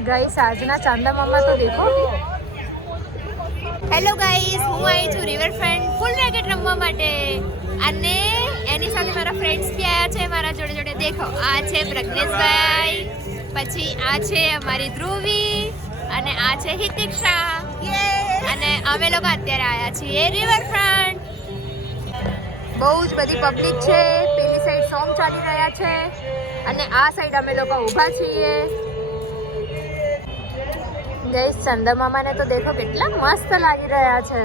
Guys આજના ચાંદા મામા તો દેખો. હેલો ગાઈસ, હું આવી છું રિવરફ્રન્ટ ફૂલ રેકેટ રમવા માટે અને એની સાથે મારા ફ્રેન્ડ્સ બી આવ્યા છે મારા જોડે જોડે. દેખો, આ છે પ્રજ્ઞેશભાઈ, પછી આ છે અમારી ધ્રુવી અને આ છે હિતિક્ષા અને અમે લોકો અત્યારે આવ્યા છીએ રિવરફ્રન્ટ. બહુ જ બધી પબ્લિક છે. પેલી સાઈડ સોંગ ચાલી રહ્યા છે અને આ સાઈડ અમે લોકો ઊભા છીએ. ગાઈસ ચંદા મામાને તો દેખો કેટલા મસ્ત લાગી રહ્યા છે.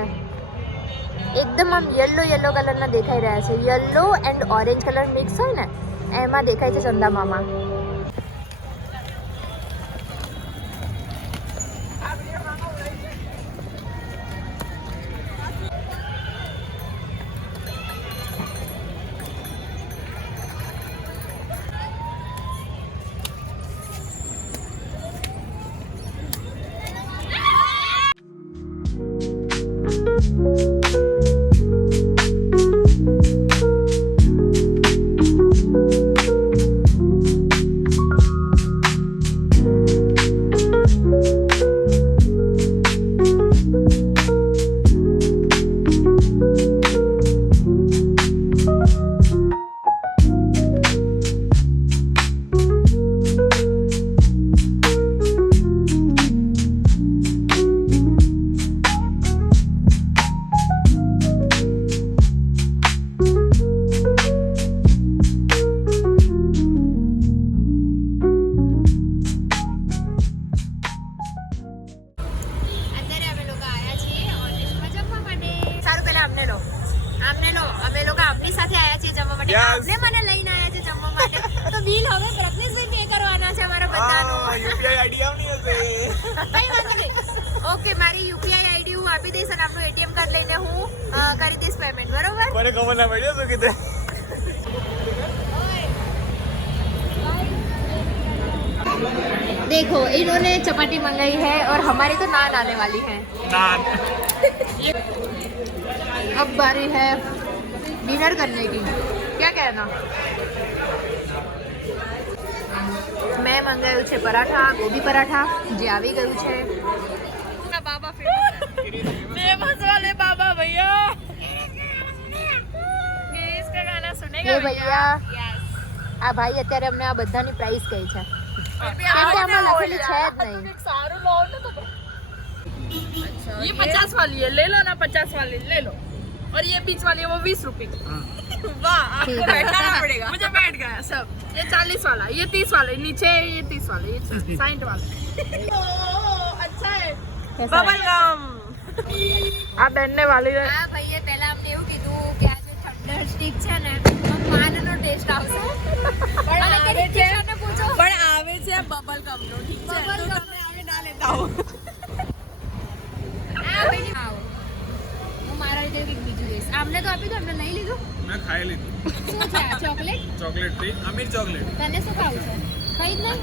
એકદમ આમ યલો યલો કલરના દેખાઈ રહ્યા છે. Yellow and orange colour mix હોય ને એમાં દેખાય છે ચંદા મામા. મને લઈને આવ્યા છે જમવા માટે. તો બિલ હવે પ્રજ્ઞેશભાઈ પે કરવાના છે અમારા બધાનો. યુપીઆઈ આઈડી આવની હશે. કઈ વાંધો નહીં. ઓકે, મારી યુપીઆઈ આઈડી હું આપી દઈશ અને આપનું એટીએમ કાર્ડ લઈને હું કરી દઈશ પેમેન્ટ. બરોબર? મને ખબર ના પડી શું કીધું. देखो, इन्होंने चपाती मंगाई है और हमारी तो नान आने वाली है. નાન. अब बारी है डिनर करने की. क्या कहना? मैं मंगाયું છે પરાઠા, ગોભી પરાઠા જે આવી ગયું છે. બાબા फेमस वाले बाबा भैया इसका गाना सुनेगा भैया. આ ભાઈ અત્યારે અમને આ બધાની પ્રાઇસ કહી છે કેમ કે આમાં લખેલી છે જ નહીં. સારું લો ને તો. अच्छा, ये 50 वाली है, ले लो ना 50 वाली ले लो. और ये बीच वाली है वो 20 रुपए की. वाह, आपको बैठना पड़ेगा. मुझे बैठ गया सब. ये 40 वाला, ये 30 वाला, नीचे ये 30 वाला, ये 60 वाला. अच्छा है. Bubble gum. આ બેનને વાલી હા ભાઈએ પહેલા અમને એવું કીધું કે આ જે થંડર સ્ટિક છે ને માનનો ટેસ્ટ આવશે પણ આવે છે ને પૂછો પણ આવે છે બબલ ગમ નો. ઠીક છે, તો તમે આવે ના લેતા હો. આ ભાઈ આવો હું મારા રીતે કંઈક બીજું લઈશ. આમને તો આપી દો, અમને નહીં લીધું. મેં ખાઈ લીધું. શું છે આ? ચોકલેટ? ચોકલેટ થી અમીર ચોકલેટ. તને શું ખાવું છે? કઈ જ નહીં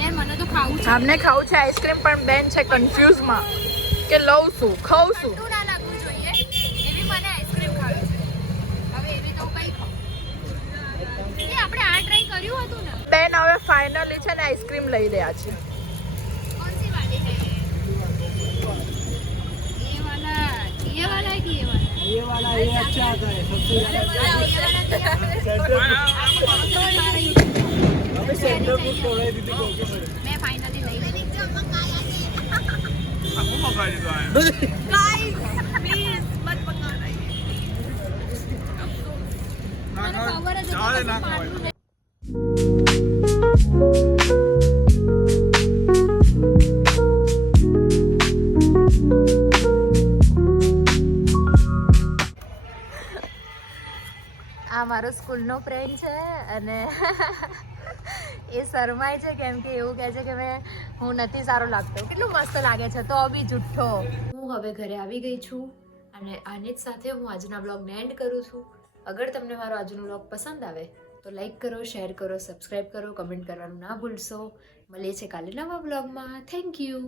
યાર, મને તો ખાવું છે. આમને ખાવું છે આઈસ્ક્રીમ પણ બેન છે કન્ફ્યુઝ માં કે લઉં છું ખાઉં છું. ઠંડુ ના લાગવું જોઈએ એવી મને આઈસ્ક્રીમ ખાવી છે. હવે એવી તો કઈ એ આપણે આ ટ્રાય કર્યું હતું ને. બેન હવે ફાઇનલી છે ને આઈસ્ક્રીમ લઈ રહ્યા છે. कौन सी वाली है? ये वाला है कि ये वाला? ये वाला ये अच्छा आता है सबसे ये वाला सेंटर फूड थोड़ा दीदी को के पड़े मैं फाइनली नहीं लेनी. આખું મગાવી દીધું આ. गाइस प्लीज मत मंगाना ये. ના મને ખબર જ હતી ચાલે કે ના માનવું ખવાય. નહીં. આ મારો સ્કૂલનો ફ્રેન્ડ છે અને એ શરમાય છે કેમ કે એવું કહે છે કે હું નથી સારો લાગતો. કેટલું મસ્ત લાગે છે તો બી જુઠ્ઠો. હું હવે ઘરે આવી ગઈ છું અને આની જ સાથે હું આજના બ્લોગને એન્ડ કરું છું. અગર તમને મારો આજનો બ્લોગ પસંદ આવે તો લાઈક કરો, શેર કરો, સબસ્ક્રાઈબ કરો, કમેન્ટ કરવાનું ના ભૂલશો. મળીએ છીએ કાલે નવા બ્લોગમાં. Thank you.